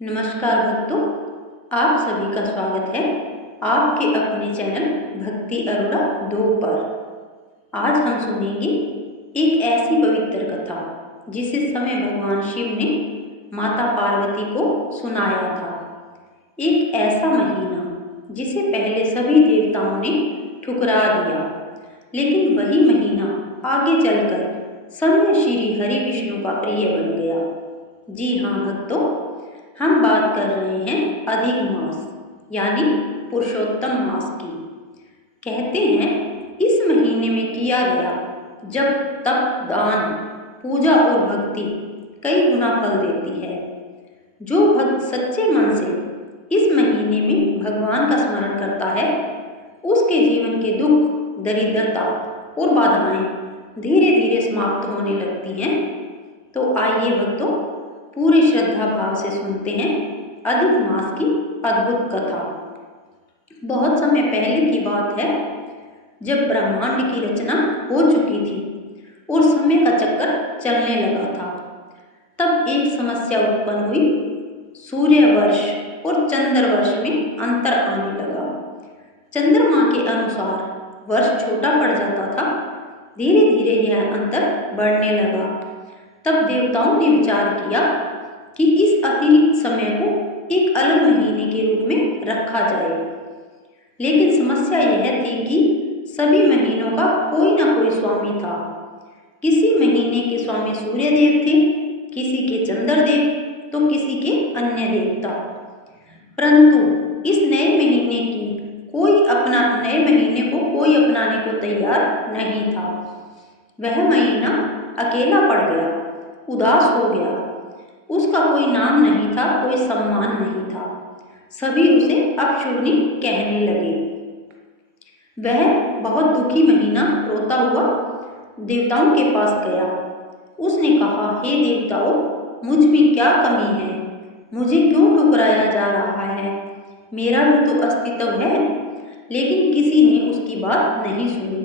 नमस्कार भक्तों, आप सभी का स्वागत है आपके अपने चैनल भक्ति अरोड़ा 2 पर। आज हम सुनेंगे एक ऐसी पवित्र कथा जिसे समय भगवान शिव ने माता पार्वती को सुनाया था। एक ऐसा महीना जिसे पहले सभी देवताओं ने ठुकरा दिया, लेकिन वही महीना आगे चलकर समय श्री हरि विष्णु का प्रिय बन गया। जी हाँ भक्तों, हम बात कर रहे हैं अधिक मास यानी पुरुषोत्तम मास की। कहते हैं इस महीने में किया गया जब तप, दान, पूजा और भक्ति कई गुना फल देती है। जो भक्त सच्चे मन से इस महीने में भगवान का स्मरण करता है, उसके जीवन के दुख, दरिद्रता और बाधाएं धीरे धीरे समाप्त होने लगती हैं। तो आइए भक्तों, पूरी श्रद्धा भाव से सुनते हैं अधिक मास की अद्भुत कथा। बहुत समय पहले की बात है, जब ब्रह्मांड की रचना हो चुकी थी और समय का चक्कर चलने लगा था, तब एक समस्या उत्पन्न हुई। सूर्य वर्ष और चंद्र वर्ष में अंतर आने लगा। चंद्रमा के अनुसार वर्ष छोटा पड़ जाता था। धीरे धीरे यह अंतर बढ़ने लगा। तब देवताओं ने विचार किया कि इस अतिरिक्त समय को एक अलग महीने के रूप में रखा जाए। लेकिन समस्या यह थी कि सभी महीनों का कोई ना कोई स्वामी था। किसी महीने के स्वामी सूर्य देव थे, किसी के चंद्रदेव, तो किसी के अन्य देवता। परंतु इस नए महीने को कोई अपनाने को तैयार नहीं था। वह महीना अकेला पड़ गया, उदास हो गया। उसका कोई नाम नहीं था, कोई सम्मान नहीं था। सभी उसे अपशकुनी कहने लगे। वह बहुत दुखी महीना रोता हुआ देवताओं के पास गया। उसने कहा, हे देवताओं, मुझ में क्या कमी है? मुझे क्यों ठुकराया जा रहा है? मेरा भी तो अस्तित्व है। लेकिन किसी ने उसकी बात नहीं सुनी।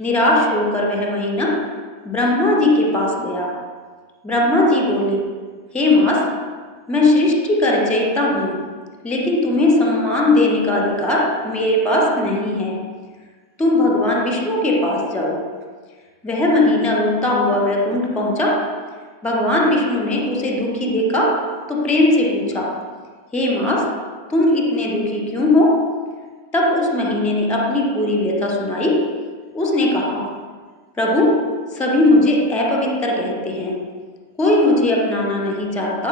निराश होकर वह महीना ब्रह्मा जी के पास गया। ब्रह्मा जी बोले, हे मास, मैं सृष्टि का रचयिता हूँ, लेकिन तुम्हें सम्मान देने का अधिकार मेरे पास नहीं है। तुम भगवान विष्णु के पास जाओ। वह महीना रोता हुआ वैकुंठ पहुंचा। भगवान विष्णु ने उसे दुखी देखा तो प्रेम से पूछा, हे मास, तुम इतने दुखी क्यों हो? तब उस महीने ने अपनी पूरी व्यथा सुनाई। उसने कहा, प्रभु, सभी मुझे अपवित्र कहते हैं। कोई मुझे अपनाना नहीं चाहता।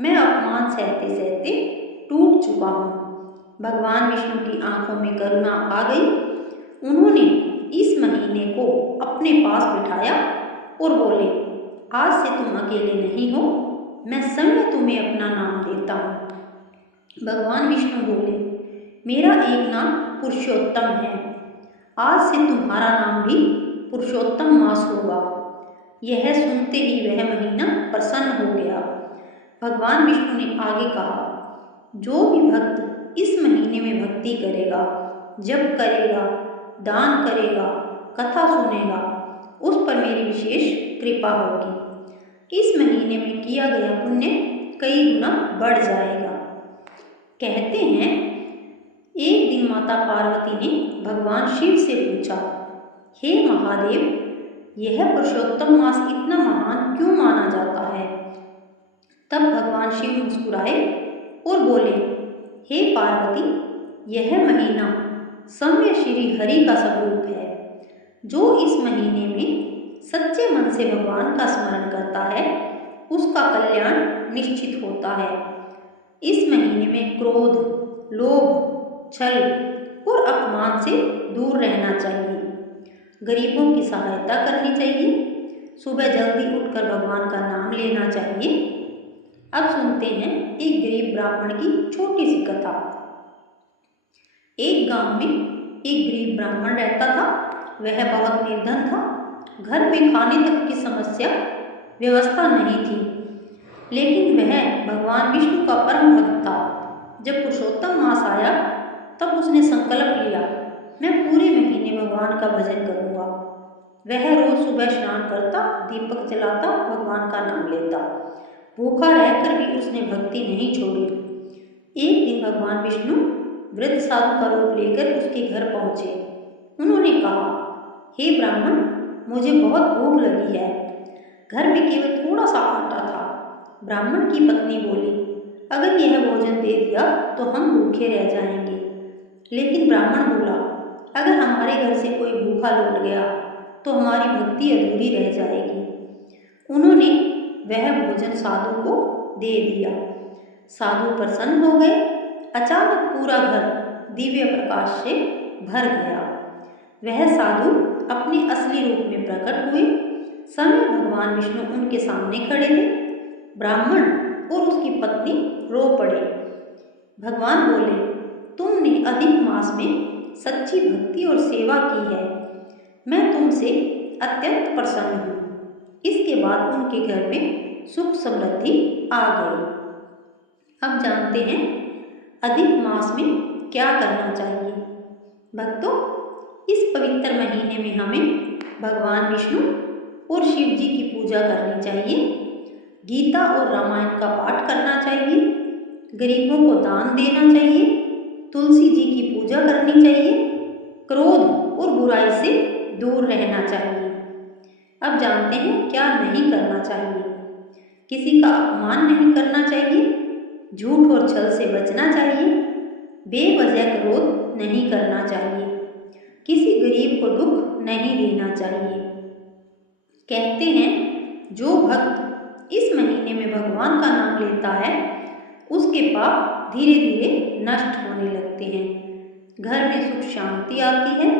मैं अपमान सहते सहते टूट चुका हूँ। भगवान विष्णु की आंखों में करुणा आ गई। उन्होंने इस महीने को अपने पास बिठाया और बोले, आज से तुम अकेले नहीं हो, मैं स्वयं तुम्हें अपना नाम देता हूँ। भगवान विष्णु बोले, मेरा एक नाम पुरुषोत्तम है। आज से तुम्हारा नाम भी पुरुषोत्तम मास होगा। यह सुनते ही वह महीना प्रसन्न हो गया। भगवान विष्णु ने आगे कहा, जो भी भक्त इस महीने में भक्ति करेगा, जप करेगा, दान करेगा, कथा सुनेगा, उस पर मेरी विशेष कृपा होगी। इस महीने में किया गया पुण्य कई गुना बढ़ जाएगा। कहते हैं एक दिन माता पार्वती ने भगवान शिव से पूछा, हे महादेव, यह पुरुषोत्तम मास इतना महान क्यों माना जाता है? तब भगवान शिव मुस्कुराए और बोले, हे पार्वती, यह महीना सौम्य श्री हरि का स्वरूप है। जो इस महीने में सच्चे मन से भगवान का स्मरण करता है, उसका कल्याण निश्चित होता है। इस महीने में क्रोध, लोभ, छल और अपमान से दूर रहना चाहिए। गरीबों की सहायता करनी चाहिए। सुबह जल्दी उठकर भगवान का नाम लेना चाहिए। अब सुनते हैं एक गरीब ब्राह्मण की छोटी सी कथा। एक गांव में एक गरीब ब्राह्मण रहता था। वह बहुत निर्धन था। घर में खाने तक की व्यवस्था नहीं थी। लेकिन वह भगवान विष्णु का परम भक्त था। जब पुरुषोत्तम मास आया, तब उसने संकल्प लिया, मैं पूरे महीने भगवान का भजन करूंगा। वह रोज सुबह स्नान करता, दीपक जलाता, भगवान का नाम लेता। भूखा रहकर भी उसने भक्ति नहीं छोड़ी। एक दिन भगवान विष्णु वृद्ध साधु का रूप लेकर उसके घर पहुँचे। उन्होंने कहा, हे ब्राह्मण, मुझे बहुत भूख लगी है। घर में केवल थोड़ा सा आटा था। ब्राह्मण की पत्नी बोली, अगर यह भोजन दे दिया तो हम भूखे रह जाएंगे। लेकिन ब्राह्मण बोला, अगर हमारे घर से कोई भूखा लौट गया तो हमारी भक्ति अधूरी रह जाएगी। उन्होंने वह भोजन साधु को दे दिया। साधु प्रसन्न हो गए। अचानक पूरा घर दिव्य प्रकाश से भर गया। वह साधु अपने असली रूप में प्रकट हुए। समय भगवान विष्णु उनके सामने खड़े थे। ब्राह्मण और उसकी पत्नी रो पड़े। भगवान बोले, तुमने अधिक मास में सच्ची भक्ति और सेवा की है। मैं तुमसे अत्यंत प्रसन्न हूँ। इसके बाद उनके घर में सुख समृद्धि आ गई। अब जानते हैं अधिक मास में क्या करना चाहिए। भक्तों, इस पवित्र महीने में हमें भगवान विष्णु और शिव जी की पूजा करनी चाहिए। गीता और रामायण का पाठ करना चाहिए। गरीबों को दान देना चाहिए। तुलसी जी की पूजा करनी चाहिए। क्रोध और बुराई से दूर रहना चाहिए। अब जानते हैं क्या नहीं करना चाहिए। किसी का अपमान नहीं करना चाहिए। झूठ और छल से बचना चाहिए। बेवजह क्रोध नहीं करना चाहिए। किसी गरीब को दुख नहीं देना चाहिए। कहते हैं, जो भक्त इस महीने में भगवान का नाम लेता है उसके पाप धीरे धीरे नष्ट होने लगते हैं। घर में सुख शांति आती है।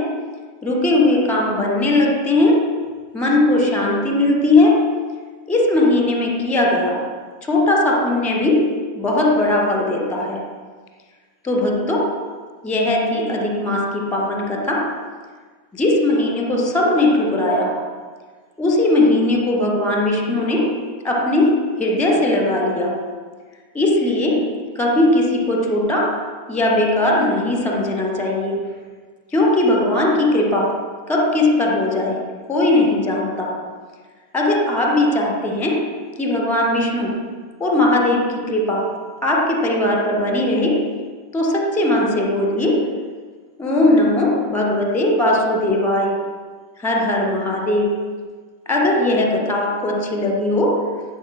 रुके हुए काम बनने लगते हैं। मन को शांति मिलती है। इस महीने में किया गया छोटा सा पुण्य भी बहुत बड़ा फल देता है। तो भक्तों, यह थी अधिक मास की पावन कथा। जिस महीने को सबने ठुकराया, उसी महीने को भगवान विष्णु ने अपने हृदय से लगा लिया। इसलिए कभी किसी को छोटा या बेकार नहीं समझना चाहिए, क्योंकि भगवान की कृपा कब किस पर हो जाए कोई नहीं जानता। अगर आप भी चाहते हैं कि भगवान विष्णु और महादेव की कृपा आपके परिवार पर बनी रहे, तो सच्चे मन से बोलिए, ओम नमो भगवते वासुदेवाय, हर हर महादेव। अगर यह कथा आपको अच्छी लगी हो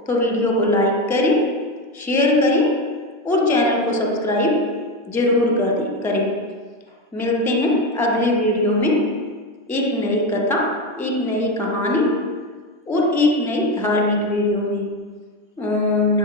तो वीडियो को लाइक करें, शेयर करें और चैनल को सब्सक्राइब जरूर करें। मिलते हैं अगले वीडियो में एक नई कथा, एक नई कहानी और एक नई धार्मिक वीडियो में। ओम